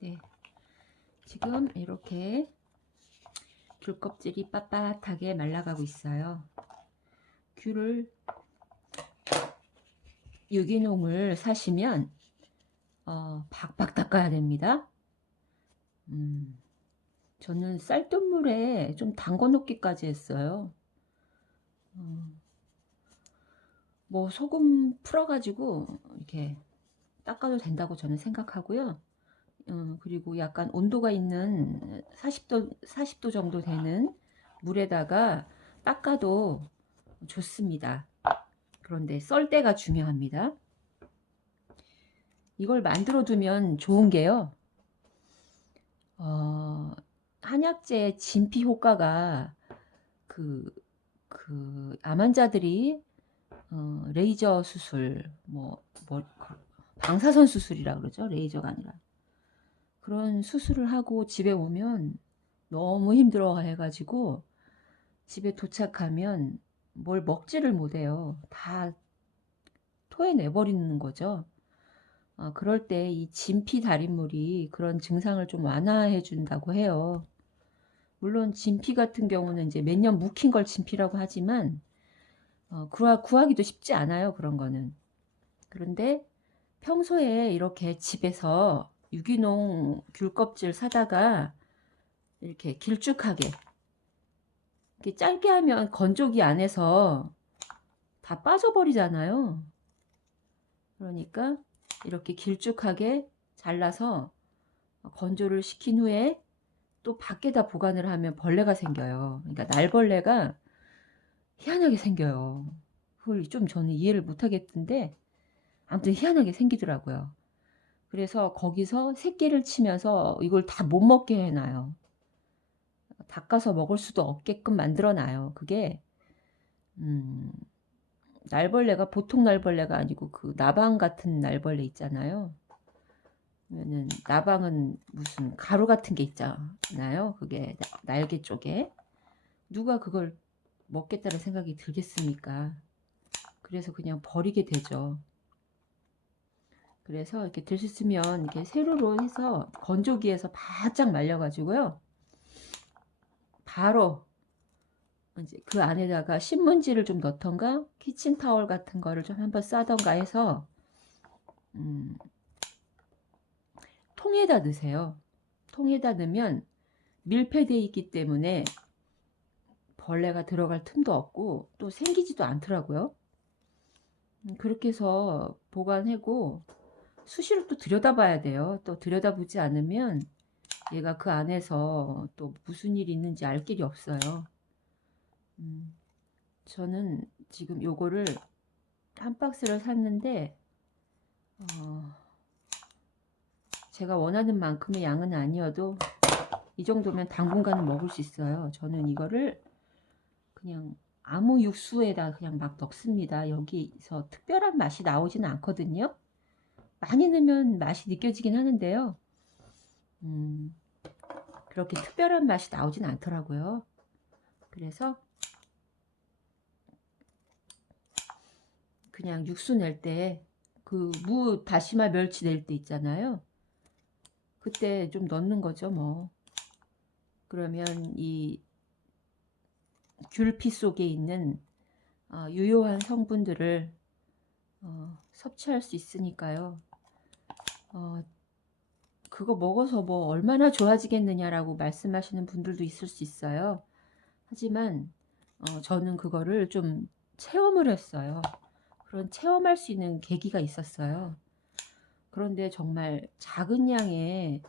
네. 지금 이렇게 귤 껍질이 빳빳하게 말라가고 있어요. 귤을 유기농을 사시면 어, 박박 닦아야 됩니다. 음, 저는 쌀뜨물에 좀 담궈 놓기까지 했어요. 어, 뭐 소금 풀어가지고 이렇게 닦아도 된다고 저는 생각하고요. 어, 그리고 약간 온도가 있는 40도 40도 정도 되는 물에다가 닦아도 좋습니다. 그런데 썰 때가 중요합니다. 이걸 만들어 두면 좋은 게요. 어, 한약재 진피 효과가 그, 그, 암 환자들이 어, 레이저 수술, 뭐, 뭐, 방사선 수술이라 그러죠. 레이저가 아니라. 그런 수술을 하고 집에 오면 너무 힘들어 해가지고 집에 도착하면 뭘 먹지를 못해요. 다 토해내버리는 거죠. 어, 그럴 때 이 진피 달인물이 그런 증상을 좀 완화해 준다고 해요. 물론 진피 같은 경우는 이제 몇 년 묵힌 걸 진피라고 하지만 어, 구하, 구하기도 쉽지 않아요. 그런 거는. 그런데 평소에 이렇게 집에서 유기농 귤 껍질 사다가 이렇게 길쭉하게 이렇게 짧게 하면 건조기 안에서 다 빠져버리잖아요. 그러니까 이렇게 길쭉하게 잘라서 건조를 시킨 후에 또 밖에다 보관을 하면 벌레가 생겨요. 그러니까 날벌레가 희한하게 생겨요. 그걸 좀 저는 이해를 못하겠던데 아무튼 희한하게 생기더라고요. 그래서 거기서 새끼를 치면서 이걸 다 못 먹게 해놔요. 닦아서 먹을 수도 없게끔 만들어놔요. 그게 음, 날벌레가 보통 날벌레가 아니고 그 나방 같은 날벌레 있잖아요. 그러면은 나방은 무슨 가루 같은 게 있잖아요. 그게 날개 쪽에 누가 그걸 먹겠다는 생각이 들겠습니까? 그래서 그냥 버리게 되죠. 그래서 이렇게 드셨으면 이렇게 세로로 해서 건조기에서 바짝 말려가지고요. 바로 이제 그 안에다가 신문지를 좀 넣던가 키친타월 같은 거를 좀 한번 싸던가 해서 음, 통에다 넣으세요. 통에다 넣으면 밀폐되어 있기 때문에 벌레가 들어갈 틈도 없고 또 생기지도 않더라고요. 음, 그렇게 해서 보관하고 수시로 또 들여다봐야 돼요. 또 들여다보지 않으면 얘가 그 안에서 또 무슨 일이 있는지 알 길이 없어요. 음, 저는 지금 요거를 한 박스를 샀는데 어, 제가 원하는 만큼의 양은 아니어도 이 정도면 당분간은 먹을 수 있어요. 저는 이거를 그냥 아무 육수에다 그냥 막 넣습니다. 여기서 특별한 맛이 나오진 않거든요. 많이 넣으면 맛이 느껴지긴 하는데요. 음, 그렇게 특별한 맛이 나오진 않더라고요. 그래서 그냥 육수 낼 때 그 무 다시마 멸치 낼 때 있잖아요. 그때 좀 넣는 거죠, 뭐. 그러면 이 귤피 속에 있는 어, 유효한 성분들을 어, 섭취할 수 있으니까요. 어, 그거 먹어서 뭐 얼마나 좋아지겠느냐라고 말씀하시는 분들도 있을 수 있어요. 하지만 어, 저는 그거를 좀 체험을 했어요. 그런 체험할 수 있는 계기가 있었어요. 그런데 정말 작은 양의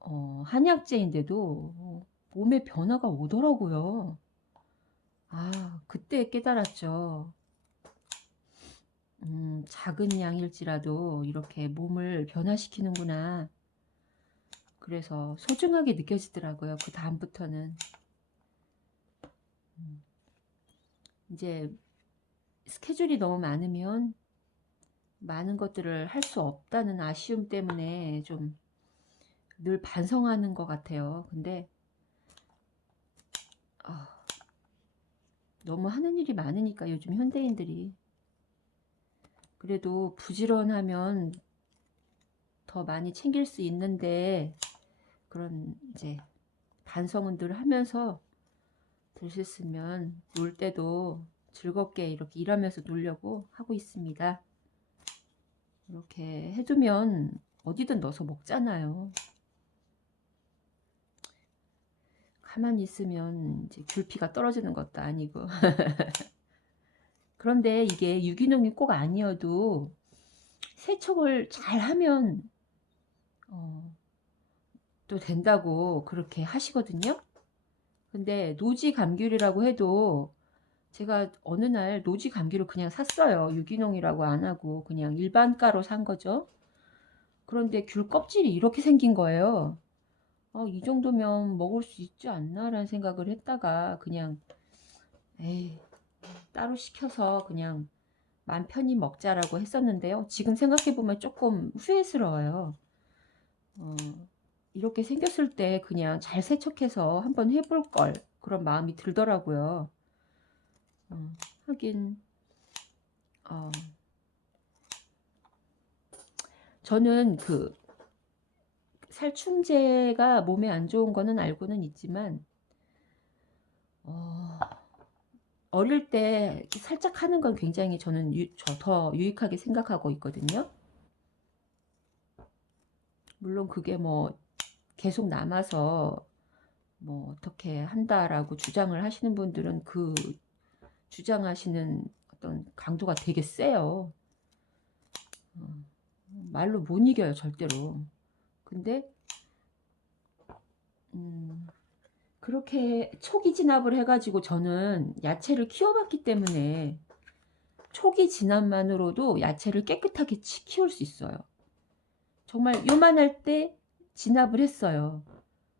어, 한약재인데도 몸에 변화가 오더라고요. 아, 그때 깨달았죠. 음, 작은 양일지라도 이렇게 몸을 변화시키는구나. 그래서 소중하게 느껴지더라고요. 그 다음부터는. 음, 이제 스케줄이 너무 많으면 많은 것들을 할 수 없다는 아쉬움 때문에 좀 늘 반성하는 것 같아요. 근데 어, 너무 하는 일이 많으니까 요즘 현대인들이 그래도 부지런하면 더 많이 챙길 수 있는데 그런 이제 반성은 늘 하면서 드셨으면 놀 때도 즐겁게 이렇게 일하면서 놀려고 하고 있습니다. 이렇게 해두면 어디든 넣어서 먹잖아요. 가만히 있으면 이제 귤피가 떨어지는 것도 아니고. 그런데 이게 유기농이 꼭 아니어도 세척을 잘 하면 어, 또 된다고 그렇게 하시거든요. 근데 노지 감귤이라고 해도 제가 어느 날 노지 감귤을 그냥 샀어요. 유기농이라고 안 하고 그냥 일반가로 산 거죠. 그런데 귤 껍질이 이렇게 생긴 거예요. 어, 이 정도면 먹을 수 있지 않나 라는 생각을 했다가 그냥 에이 따로 시켜서 그냥 맘 편히 먹자라고 했었는데요. 지금 생각해보면 조금 후회스러워요. 어, 이렇게 생겼을 때 그냥 잘 세척해서 한번 해볼 걸 그런 마음이 들더라고요. 어, 하긴 어, 저는 그 살충제가 몸에 안 좋은 거는 알고는 있지만 어, 어릴 때 살짝 하는 건 굉장히 저는 유, 더 유익하게 생각하고 있거든요. 물론 그게 뭐 계속 남아서 뭐 어떻게 한다라고 주장을 하시는 분들은 그 주장하시는 어떤 강도가 되게 세요. 어, 말로 못 이겨요 절대로. 근데 음, 그렇게 초기 진압을 해가지고 저는 야채를 키워봤기 때문에 초기 진압만으로도 야채를 깨끗하게 키울 수 있어요. 정말 요만할 때 진압을 했어요.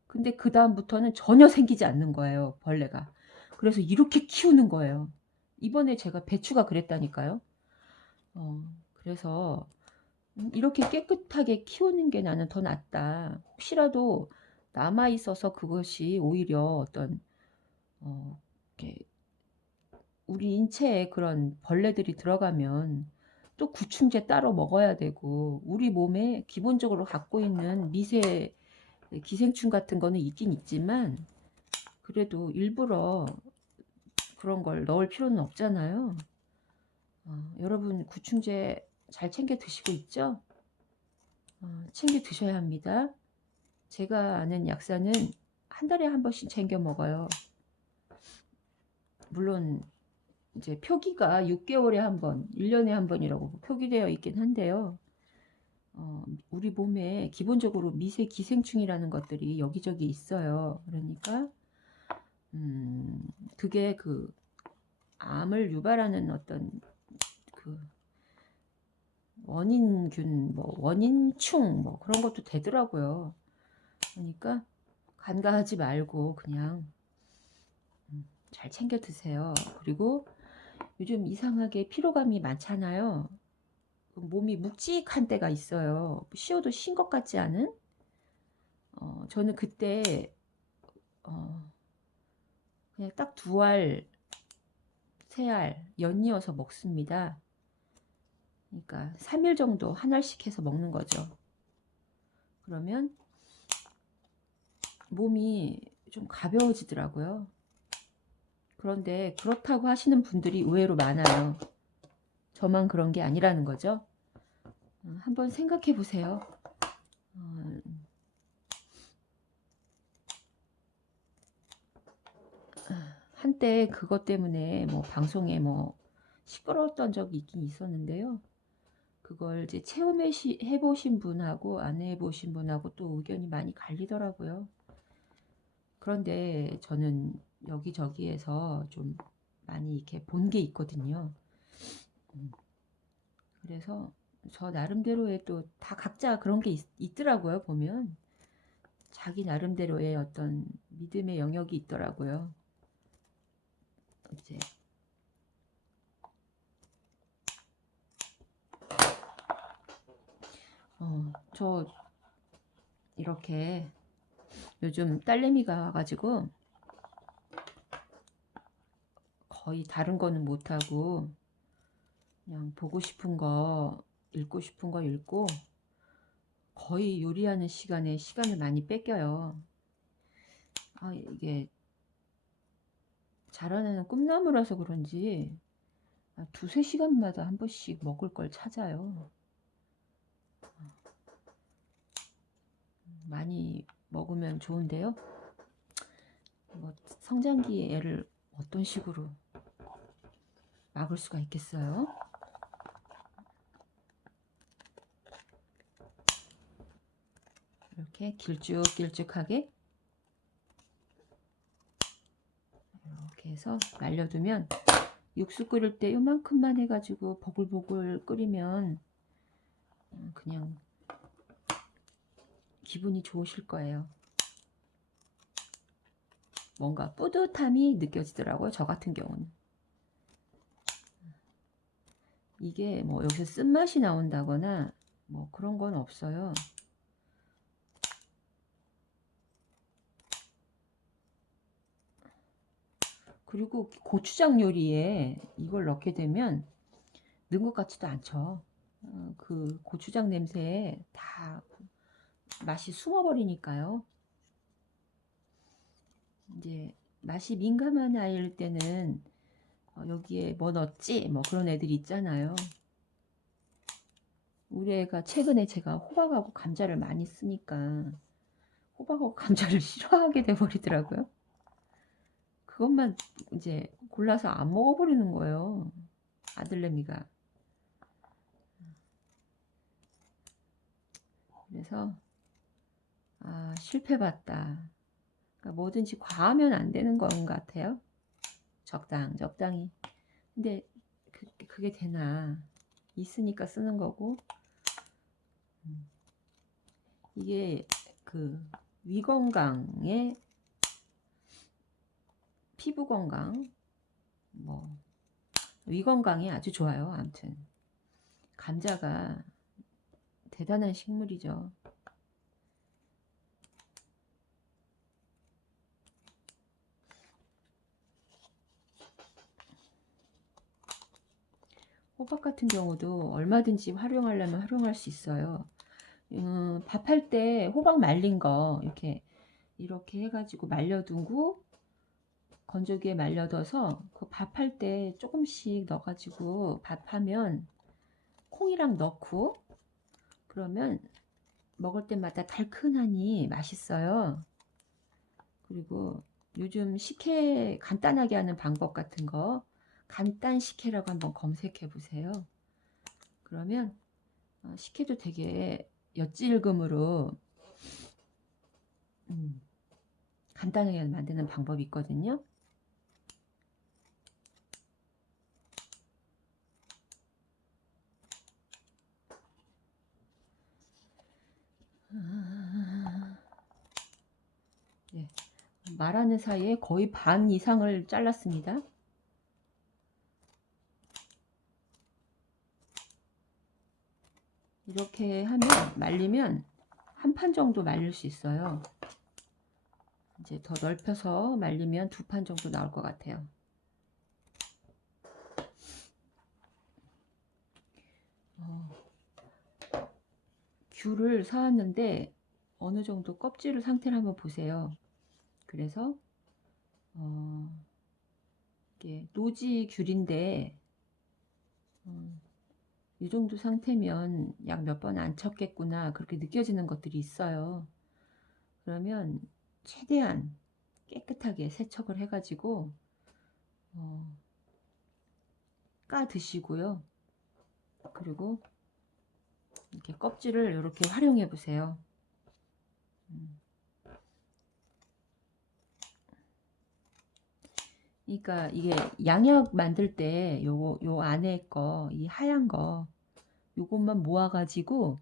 근데 그 다음부터는 전혀 생기지 않는 거예요. 벌레가. 그래서 이렇게 키우는 거예요. 이번에 제가 배추가 그랬다니까요. 어, 그래서 이렇게 깨끗하게 키우는 게 나는 더 낫다. 혹시라도 남아 있어서 그것이 오히려 어떤 어, 이렇게 우리 인체에 그런 벌레들이 들어가면 또 구충제 따로 먹어야 되고 우리 몸에 기본적으로 갖고 있는 미세 기생충 같은 거는 있긴 있지만 그래도 일부러 그런 걸 넣을 필요는 없잖아요. 어, 여러분 구충제 잘 챙겨 드시고 있죠? 어, 챙겨 드셔야 합니다. 제가 아는 약사는 한 달에 한 번씩 챙겨 먹어요. 물론 이제 표기가 6개월에 한 번, 1년에 한 번이라고 표기되어 있긴 한데요. 어, 우리 몸에 기본적으로 미세 기생충이라는 것들이 여기저기 있어요. 그러니까 음, 그게 그 암을 유발하는 어떤 그 원인균, 뭐 원인충 뭐 그런 것도 되더라고요. 그러니까 간과하지 말고 그냥 음, 잘 챙겨 드세요. 그리고 요즘 이상하게 피로감이 많잖아요. 몸이 묵직한 때가 있어요. 쉬어도 쉰 것 같지 않은? 어, 저는 그때 어, 그냥 딱 두 알, 세 알 연이어서 먹습니다. 그러니까 3일 정도 한 알씩 해서 먹는 거죠. 그러면 몸이 좀 가벼워지더라고요. 그런데 그렇다고 하시는 분들이 의외로 많아요. 저만 그런 게 아니라는 거죠. 어, 한번 생각해 보세요. 어, 한때 그것 때문에 뭐 방송에 뭐 시끄러웠던 적이 있긴 있었는데요. 그걸 이제 체험해 보신 분하고 안 해보신 분하고 또 의견이 많이 갈리더라고요. 그런데 저는 여기저기에서 좀 많이 이렇게 본 게 있거든요. 음. 그래서 저 나름대로의 또 다 각자 그런 게 있, 더라고요 보면 자기 나름대로의 어떤 믿음의 영역이 있더라고요. 이제 어, 저 이렇게 요즘 딸내미가 와가지고 거의 다른 거는 못하고 그냥 보고 싶은 거 읽고 싶은 거 읽고 거의 요리하는 시간에 시간을 많이 뺏겨요. 아, 이게 자라나는 꿈나무라서 그런지 아, 두세 시간마다 한 번씩 먹을 걸 찾아요. 많이 먹으면 좋은데요. 뭐 성장기 애를 어떤 식으로 막을 수가 있겠어요? 이렇게 길쭉길쭉하게 이렇게 해서 말려두면 육수 끓일 때 요만큼만 해가지고 보글보글 끓이면 어, 그냥 기분이 좋으실 거예요. 뭔가 뿌듯함이 느껴지더라고요. 저 같은 경우는. 이게 뭐 여기서 쓴맛이 나온다거나 뭐 그런 건 없어요. 그리고 고추장 요리에 이걸 넣게 되면 넣은 것 같지도 않죠. 어, 그 고추장 냄새에 다 맛이 숨어버리니까요. 이제 맛이 민감한 아이일 때는 어, 여기에 뭐 넣었지? 뭐 그런 애들이 있잖아요. 우리 애가 최근에 제가 호박하고 감자를 많이 쓰니까 호박하고 감자를 싫어하게 돼버리더라고요. 그것만 이제 골라서 안 먹어버리는 거예요. 아들내미가. 그래서 아 실패봤다. 그러니까 뭐든지 과하면 안 되는 건 같아요. 적당 적당히. 근데 그, 그게 되나? 있으니까 쓰는 거고. 음. 이게 그 위건강에 피부 건강, 뭐 위 건강이 아주 좋아요. 아무튼 감자가 대단한 식물이죠. 호박 같은 경우도 얼마든지 활용하려면 활용할 수 있어요. 음, 밥할 때 호박 말린 거 이렇게 이렇게 해가지고 말려두고 건조기에 말려둬서 그 밥할 때 조금씩 넣어가지고 밥하면 콩이랑 넣고 그러면 먹을 때마다 달큰하니 맛있어요. 그리고 요즘 식혜 간단하게 하는 방법 같은 거 간단 식혜라고 한번 검색해 보세요. 그러면 어, 식혜도 되게 엿질금으로 음, 간단하게 만드는 방법이 있거든요. 네. 말하는 사이에 거의 반 이상을 잘랐습니다. 이렇게 하면 말리면 한 판 정도 말릴 수 있어요. 이제 더 넓혀서 말리면 두 판 정도 나올 것 같아요. 어, 귤을 사왔는데 어느 정도 껍질을 상태를 한번 보세요. 그래서 어, 이게 노지 귤인데 어, 이 정도 상태면 약 몇 번 안 쳤겠구나 그렇게 느껴지는 것들이 있어요. 그러면 최대한 깨끗하게 세척을 해가지고 어, 까 드시고요. 그리고 이렇게 껍질을 이렇게 활용해 보세요. 음. 그러니까 이게 양약 만들 때요요 안에 거 이 하얀 거 요것만 모아 가지고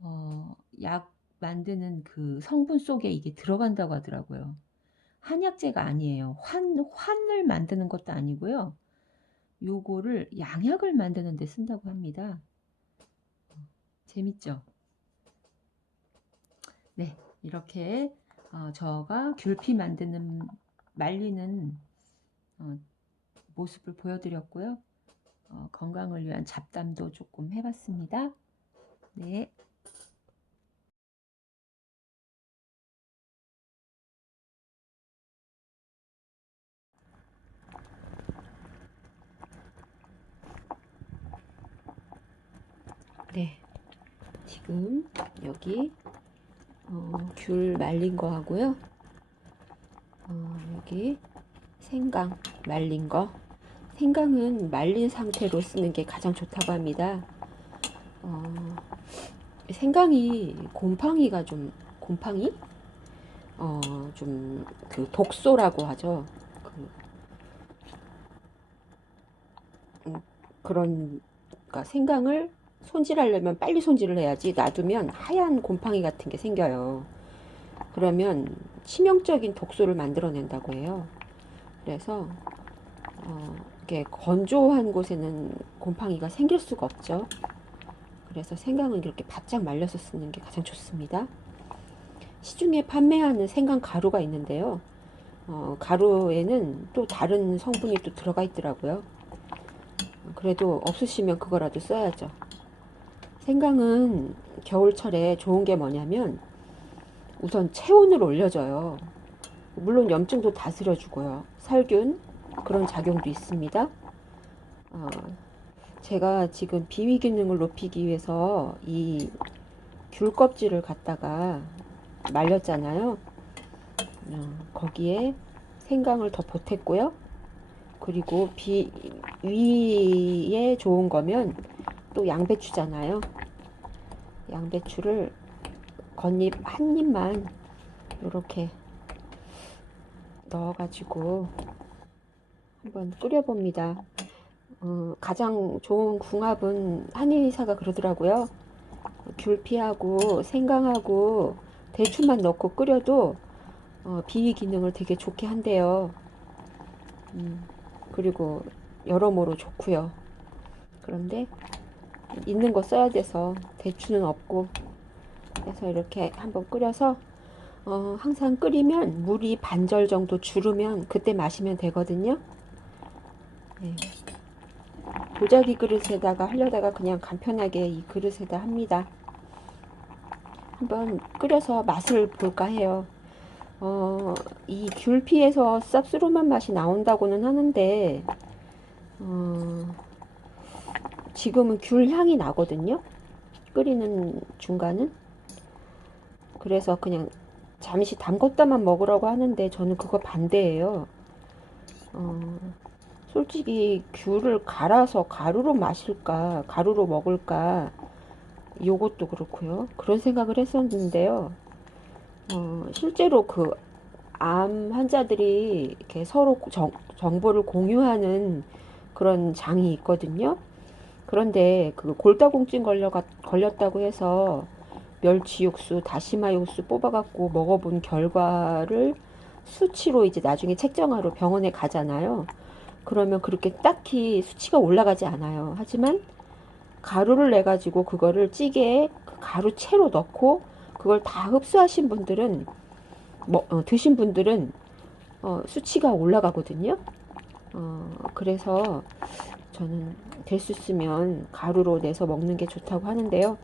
어, 약 만드는 그 성분 속에 이게 들어간다고 하더라고요. 한약재가 아니에요. 환 환을 만드는 것도 아니고요. 요거를 양약을 만드는 데 쓴다고 합니다. 재밌죠? 네, 이렇게 어, 저가 귤피 만드는 말리는 어, 모습을 보여드렸고요. 어, 건강을 위한 잡담도 조금 해봤습니다. 네. 네. 지금 여기 어, 귤 말린 거 하고요. 어, 여기 생강 말린 거. 생강은 말린 상태로 쓰는 게 가장 좋다고 합니다. 어, 생강이 곰팡이가 좀 곰팡이? 어, 좀 그 독소라고 하죠. 그, 음, 그런 그러니까 생강을 손질하려면 빨리 손질을 해야지 놔두면 하얀 곰팡이 같은 게 생겨요. 그러면 치명적인 독소를 만들어낸다고 해요. 그래서 어, 이렇게 건조한 곳에는 곰팡이가 생길 수가 없죠. 그래서 생강은 이렇게 바짝 말려서 쓰는 게 가장 좋습니다. 시중에 판매하는 생강 가루가 있는데요. 어, 가루에는 또 다른 성분이 또 들어가 있더라고요. 그래도 없으시면 그거라도 써야죠. 생강은 겨울철에 좋은 게 뭐냐면 우선 체온을 올려줘요. 물론 염증도 다스려주고요. 살균 그런 작용도 있습니다. 어, 제가 지금 비위 기능을 높이기 위해서 이 귤 껍질을 갖다가 말렸잖아요. 어, 거기에 생강을 더 보탰고요. 그리고 비 위에 좋은 거면 또 양배추잖아요. 양배추를 겉잎 한 입만 이렇게 넣어가지고 한번 끓여봅니다. 어, 가장 좋은 궁합은 한의사가 그러더라고요. 귤피하고 생강하고 대추만 넣고 끓여도 어, 비위 기능을 되게 좋게 한대요. 음, 그리고 여러모로 좋고요. 그런데 있는 거 써야 돼서 대추는 없고 그래서 이렇게 한번 끓여서 어, 항상 끓이면 물이 반절 정도 주르면 그때 마시면 되거든요. 네. 도자기 그릇에다가 하려다가 그냥 간편하게 이 그릇에다 합니다. 한번 끓여서 맛을 볼까 해요. 어, 이 귤피에서 쌉스름한 맛이 나온다고는 하는데, 어, 지금은 귤 향이 나거든요. 끓이는 중간은. 그래서 그냥 잠시 담궜다만 먹으라고 하는데 저는 그거 반대예요. 어, 솔직히 귤을 갈아서 가루로 마실까, 가루로 먹을까, 요것도 그렇고요. 그런 생각을 했었는데요. 어, 실제로 그 암 환자들이 이렇게 서로 정, 정보를 공유하는 그런 장이 있거든요. 그런데 그 골다공증 걸려 걸렸다고 해서 멸치 육수, 다시마 육수 뽑아갖고 먹어본 결과를 수치로 이제 나중에 책정하러 병원에 가잖아요. 그러면 그렇게 딱히 수치가 올라가지 않아요. 하지만 가루를 내 가지고 그거를 찌개에 그 가루 채로 넣고 그걸 다 흡수하신 분들은 뭐, 어, 드신 분들은 어, 수치가 올라가거든요. 어, 그래서 저는 될 수 있으면 가루로 내서 먹는 게 좋다고 하는데요.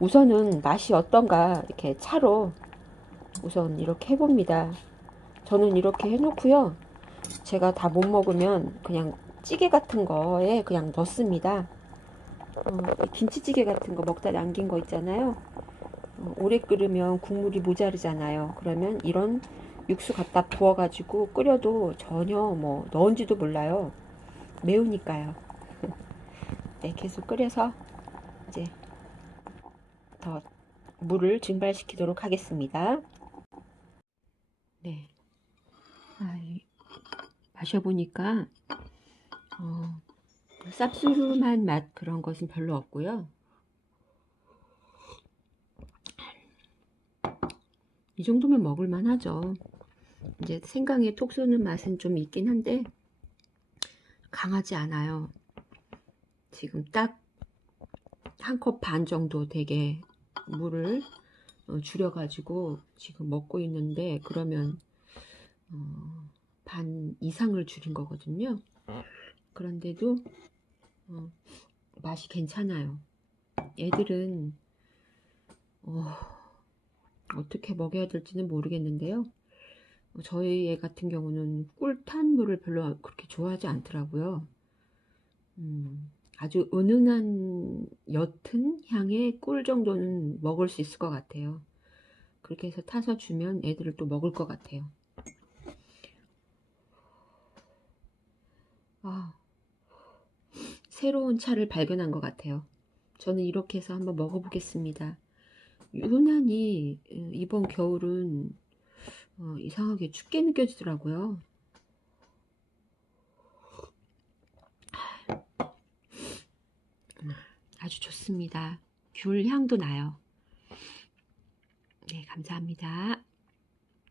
우선은 맛이 어떤가 이렇게 차로 우선 이렇게 해봅니다. 저는 이렇게 해놓고요. 제가 다 못 먹으면 그냥 찌개 같은 거에 그냥 넣습니다. 어, 김치찌개 같은 거 먹다 남긴 거 있잖아요. 어, 오래 끓으면 국물이 모자르잖아요. 그러면 이런 육수 갖다 부어가지고 끓여도 전혀 뭐 넣은지도 몰라요. 매우니까요. 네, 계속 끓여서 이제 더 물을 증발시키도록 하겠습니다. 네. 아, 마셔보니까 어, 쌉스름한 맛 그런 것은 별로 없고요. 이 정도면 먹을만 하죠. 이제 생강에 톡 쏘는 맛은 좀 있긴 한데 강하지 않아요. 지금 딱 한 컵 반 정도 되게 물을 어, 줄여가지고 지금 먹고 있는데 그러면 어, 반 이상을 줄인 거거든요. 그런데도 어, 맛이 괜찮아요. 애들은 어, 어떻게 먹여야 될지는 모르겠는데요. 저희 애 같은 경우는 꿀탄 물을 별로 그렇게 좋아하지 않더라고요. 음, 아주 은은한 옅은 향의 꿀 정도는 먹을 수 있을 것 같아요. 그렇게 해서 타서 주면 애들을 또 먹을 것 같아요. 아, 새로운 차를 발견한 것 같아요. 저는 이렇게 해서 한번 먹어보겠습니다. 유난히 어, 이번 겨울은 어, 이상하게 춥게 느껴지더라고요. 아주 좋습니다. 귤 향도 나요. 네, 감사합니다.